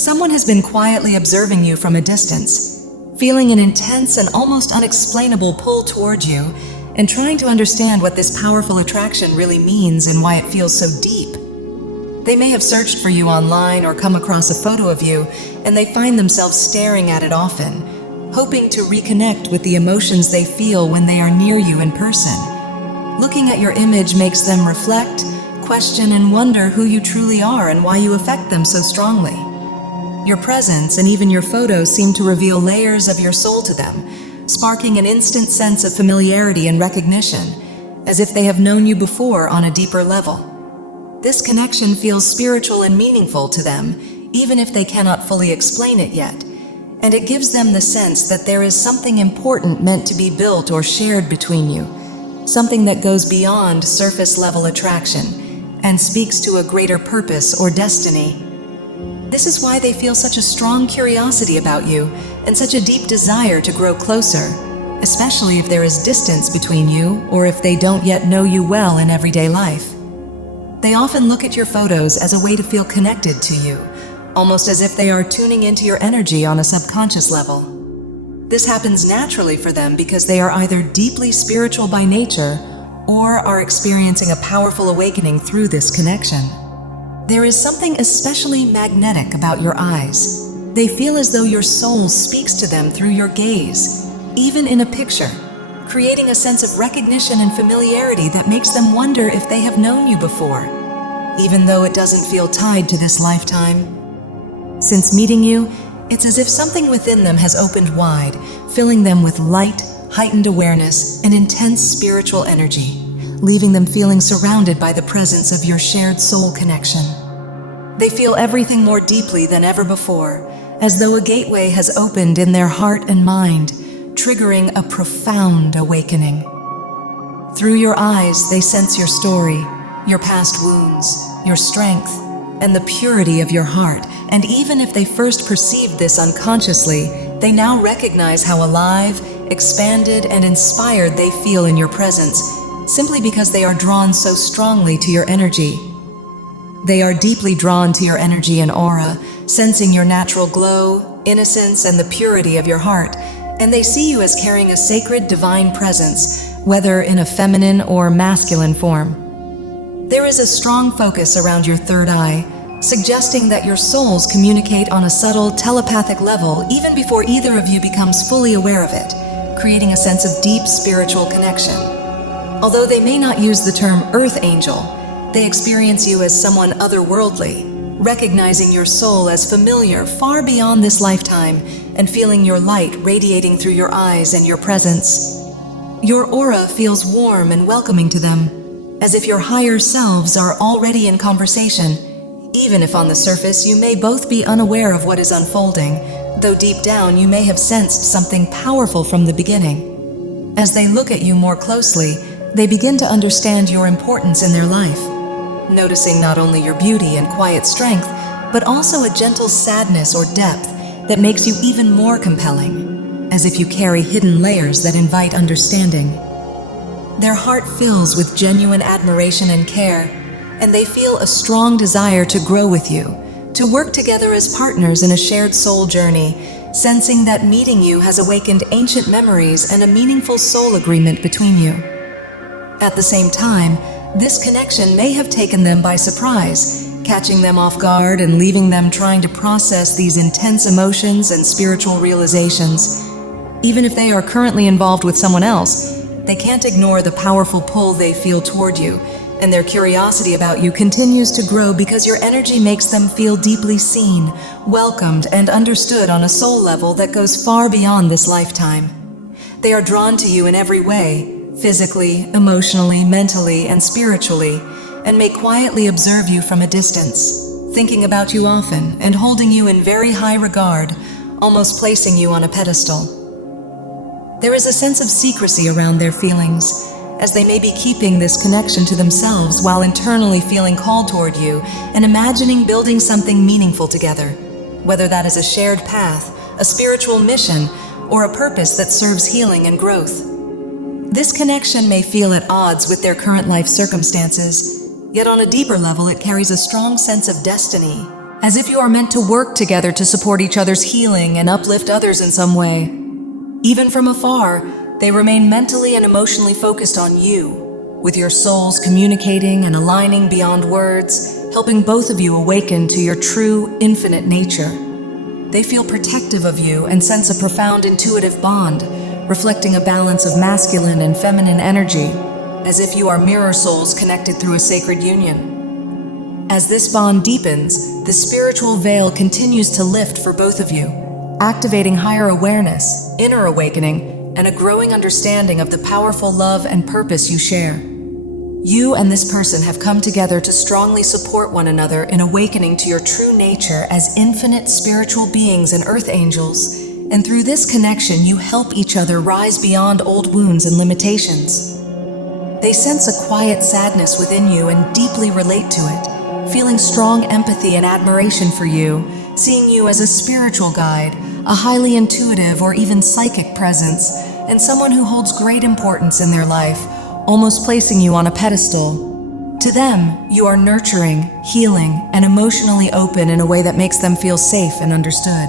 Someone has been quietly observing you from a distance, feeling an intense and almost unexplainable pull toward you, and trying to understand what this powerful attraction really means and why it feels so deep. They may have searched for you online or come across a photo of you, and they find themselves staring at it often, hoping to reconnect with the emotions they feel when they are near you in person. Looking at your image makes them reflect, question, and wonder who you truly are and why you affect them so strongly. Your presence and even your photos seem to reveal layers of your soul to them, sparking an instant sense of familiarity and recognition, as if they have known you before on a deeper level. This connection feels spiritual and meaningful to them, even if they cannot fully explain it yet, and it gives them the sense that there is something important meant to be built or shared between you, something that goes beyond surface-level attraction and speaks to a greater purpose or destiny. This is why they feel such a strong curiosity about you and such a deep desire to grow closer, especially if there is distance between you or if they don't yet know you well in everyday life. They often look at your photos as a way to feel connected to you, almost as if they are tuning into your energy on a subconscious level. This happens naturally for them because they are either deeply spiritual by nature or are experiencing a powerful awakening through this connection. There is something especially magnetic about your eyes. They feel as though your soul speaks to them through your gaze, even in a picture, creating a sense of recognition and familiarity that makes them wonder if they have known you before, even though it doesn't feel tied to this lifetime. Since meeting you, it's as if something within them has opened wide, filling them with light, heightened awareness, and intense spiritual energy, leaving them feeling surrounded by the presence of your shared soul connection. They feel everything more deeply than ever before, as though a gateway has opened in their heart and mind, triggering a profound awakening. Through your eyes, they sense your story, your past wounds, your strength, and the purity of your heart. And even if they first perceived this unconsciously, they now recognize how alive, expanded, and inspired they feel in your presence, simply because they are drawn so strongly to your energy. They are deeply drawn to your energy and aura, sensing your natural glow, innocence, and the purity of your heart, and they see you as carrying a sacred divine presence, whether in a feminine or masculine form. There is a strong focus around your third eye, suggesting that your souls communicate on a subtle telepathic level even before either of you becomes fully aware of it, creating a sense of deep spiritual connection. Although they may not use the term earth angel, they experience you as someone otherworldly, recognizing your soul as familiar far beyond this lifetime and feeling your light radiating through your eyes and your presence. Your aura feels warm and welcoming to them, as if your higher selves are already in conversation, even if on the surface you may both be unaware of what is unfolding, though deep down you may have sensed something powerful from the beginning. As they look at you more closely, they begin to understand your importance in their life, noticing not only your beauty and quiet strength, but also a gentle sadness or depth that makes you even more compelling, as if you carry hidden layers that invite understanding. Their heart fills with genuine admiration and care, and they feel a strong desire to grow with you, to work together as partners in a shared soul journey, sensing that meeting you has awakened ancient memories and a meaningful soul agreement between you. At the same time, this connection may have taken them by surprise, catching them off guard and leaving them trying to process these intense emotions and spiritual realizations. Even if they are currently involved with someone else, they can't ignore the powerful pull they feel toward you, and their curiosity about you continues to grow because your energy makes them feel deeply seen, welcomed, and understood on a soul level that goes far beyond this lifetime. They are drawn to you in every way, physically, emotionally, mentally, and spiritually, and may quietly observe you from a distance, thinking about you often and holding you in very high regard, almost placing you on a pedestal. There is a sense of secrecy around their feelings, as they may be keeping this connection to themselves while internally feeling called toward you and imagining building something meaningful together, whether that is a shared path, a spiritual mission, or a purpose that serves healing and growth. This connection may feel at odds with their current life circumstances, yet on a deeper level it carries a strong sense of destiny, as if you are meant to work together to support each other's healing and uplift others in some way. Even from afar, they remain mentally and emotionally focused on you, with your souls communicating and aligning beyond words, helping both of you awaken to your true, infinite nature. They feel protective of you and sense a profound intuitive bond, reflecting a balance of masculine and feminine energy, as if you are mirror souls connected through a sacred union. As this bond deepens, the spiritual veil continues to lift for both of you, activating higher awareness, inner awakening, and a growing understanding of the powerful love and purpose you share. You and this person have come together to strongly support one another in awakening to your true nature as infinite spiritual beings and earth angels, and through this connection you help each other rise beyond old wounds and limitations. They sense a quiet sadness within you and deeply relate to it, feeling strong empathy and admiration for you, seeing you as a spiritual guide, a highly intuitive or even psychic presence, and someone who holds great importance in their life, almost placing you on a pedestal. To them, you are nurturing, healing, and emotionally open in a way that makes them feel safe and understood,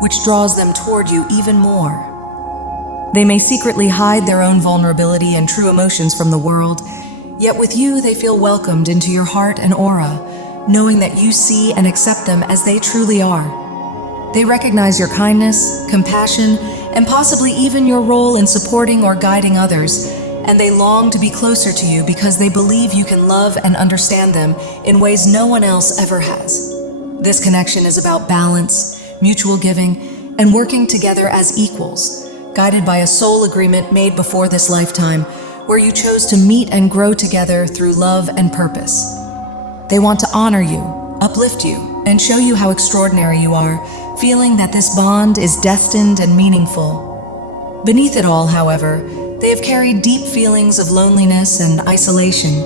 which draws them toward you even more. They may secretly hide their own vulnerability and true emotions from the world, yet with you they feel welcomed into your heart and aura, knowing that you see and accept them as they truly are. They recognize your kindness, compassion, and possibly even your role in supporting or guiding others, and they long to be closer to you because they believe you can love and understand them in ways no one else ever has. This connection is about balance, mutual giving, and working together as equals, guided by a soul agreement made before this lifetime, where you chose to meet and grow together through love and purpose. They want to honor you, uplift you, and show you how extraordinary you are, feeling that this bond is destined and meaningful. Beneath it all, however, they have carried deep feelings of loneliness and isolation,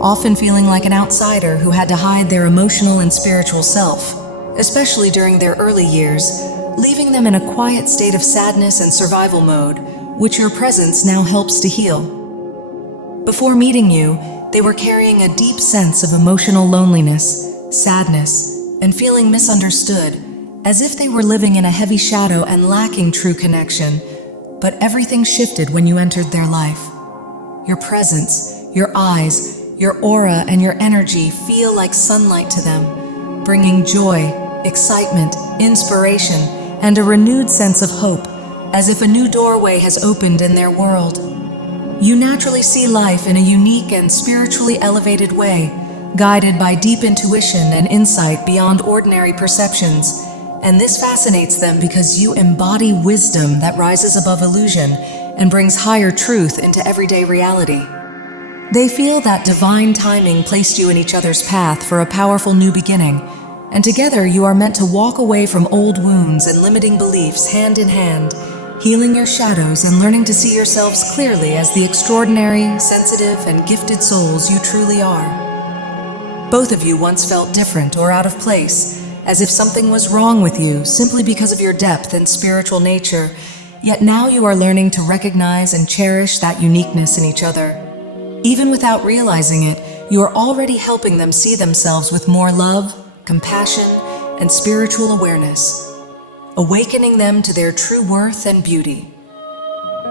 often feeling like an outsider who had to hide their emotional and spiritual self, especially during their early years, leaving them in a quiet state of sadness and survival mode, which your presence now helps to heal. Before meeting you, they were carrying a deep sense of emotional loneliness, sadness, and feeling misunderstood, as if they were living in a heavy shadow and lacking true connection. But everything shifted when you entered their life. Your presence, your eyes, your aura, and your energy feel like sunlight to them, bringing joy, excitement, inspiration, and a renewed sense of hope, as if a new doorway has opened in their world. You naturally see life in a unique and spiritually elevated way, guided by deep intuition and insight beyond ordinary perceptions. And this fascinates them because you embody wisdom that rises above illusion and brings higher truth into everyday reality. They feel that divine timing placed you in each other's path for a powerful new beginning, and together you are meant to walk away from old wounds and limiting beliefs hand in hand, healing your shadows and learning to see yourselves clearly as the extraordinary, sensitive, and gifted souls you truly are. Both of you once felt different or out of place, as if something was wrong with you simply because of your depth and spiritual nature, yet now you are learning to recognize and cherish that uniqueness in each other. Even without realizing it, you are already helping them see themselves with more love, compassion, and spiritual awareness, awakening them to their true worth and beauty.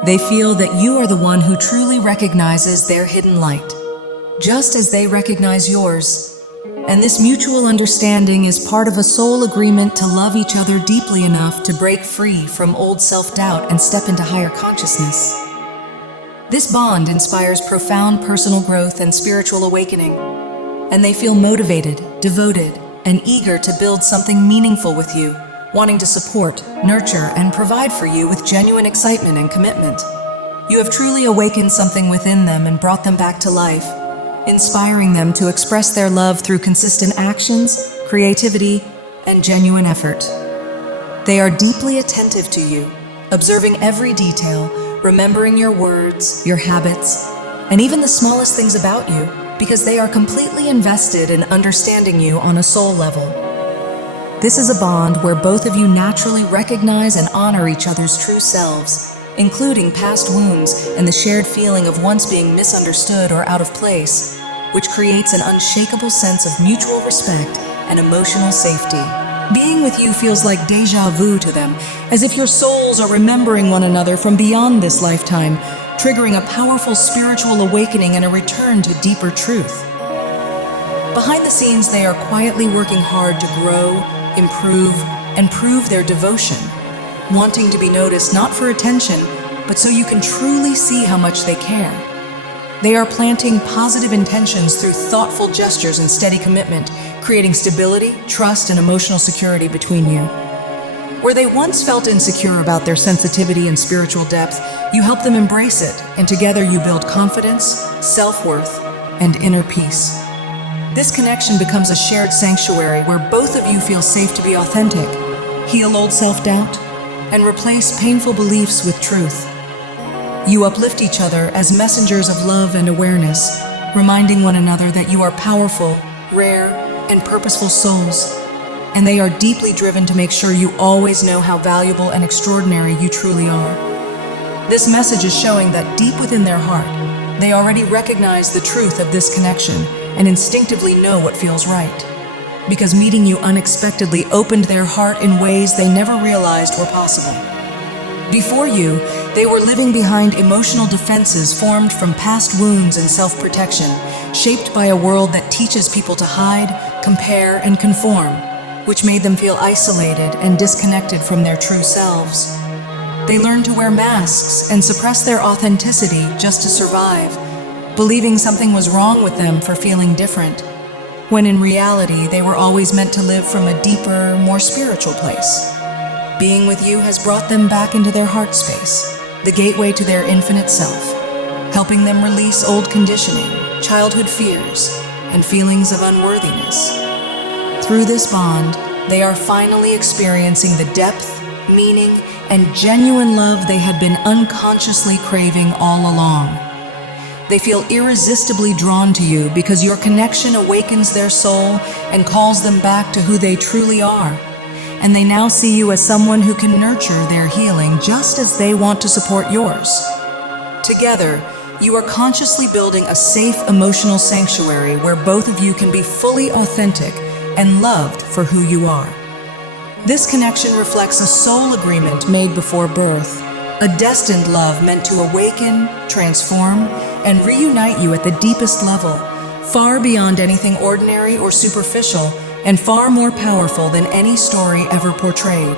They feel that you are the one who truly recognizes their hidden light, just as they recognize yours. And this mutual understanding is part of a soul agreement to love each other deeply enough to break free from old self-doubt and step into higher consciousness. This bond inspires profound personal growth and spiritual awakening, and they feel motivated, devoted, and eager to build something meaningful with you, wanting to support, nurture, and provide for you with genuine excitement and commitment. You have truly awakened something within them and brought them back to life, inspiring them to express their love through consistent actions, creativity, and genuine effort. They are deeply attentive to you, observing every detail, remembering your words, your habits, and even the smallest things about you, because they are completely invested in understanding you on a soul level. This is a bond where both of you naturally recognize and honor each other's true selves, including past wounds and the shared feeling of once being misunderstood or out of place, which creates an unshakable sense of mutual respect and emotional safety. Being with you feels like déjà vu to them, as if your souls are remembering one another from beyond this lifetime, triggering a powerful spiritual awakening and a return to deeper truth. Behind the scenes, they are quietly working hard to grow, improve, and prove their devotion, wanting to be noticed not for attention, but so you can truly see how much they care. They are planting positive intentions through thoughtful gestures and steady commitment, creating stability, trust, and emotional security between you. Where they once felt insecure about their sensitivity and spiritual depth, you help them embrace it, and together you build confidence, self-worth, and inner peace. This connection becomes a shared sanctuary where both of you feel safe to be authentic, heal old self-doubt, and replace painful beliefs with truth. You uplift each other as messengers of love and awareness, reminding one another that you are powerful, rare, and purposeful souls, and they are deeply driven to make sure you always know how valuable and extraordinary you truly are. This message is showing that deep within their heart, they already recognize the truth of this connection and instinctively know what feels right, because meeting you unexpectedly opened their heart in ways they never realized were possible. Before you, they were living behind emotional defenses formed from past wounds and self-protection, shaped by a world that teaches people to hide, compare, and conform, which made them feel isolated and disconnected from their true selves. They learned to wear masks and suppress their authenticity just to survive, believing something was wrong with them for feeling different, when in reality they were always meant to live from a deeper, more spiritual place. Being with you has brought them back into their heart space, the gateway to their infinite self, helping them release old conditioning, childhood fears, and feelings of unworthiness. Through this bond, they are finally experiencing the depth, meaning, and genuine love they had been unconsciously craving all along. They feel irresistibly drawn to you because your connection awakens their soul and calls them back to who they truly are. And they now see you as someone who can nurture their healing just as they want to support yours. Together, you are consciously building a safe emotional sanctuary where both of you can be fully authentic and loved for who you are. This connection reflects a soul agreement made before birth, a destined love meant to awaken, transform, and reunite you at the deepest level, far beyond anything ordinary or superficial, and far more powerful than any story ever portrayed.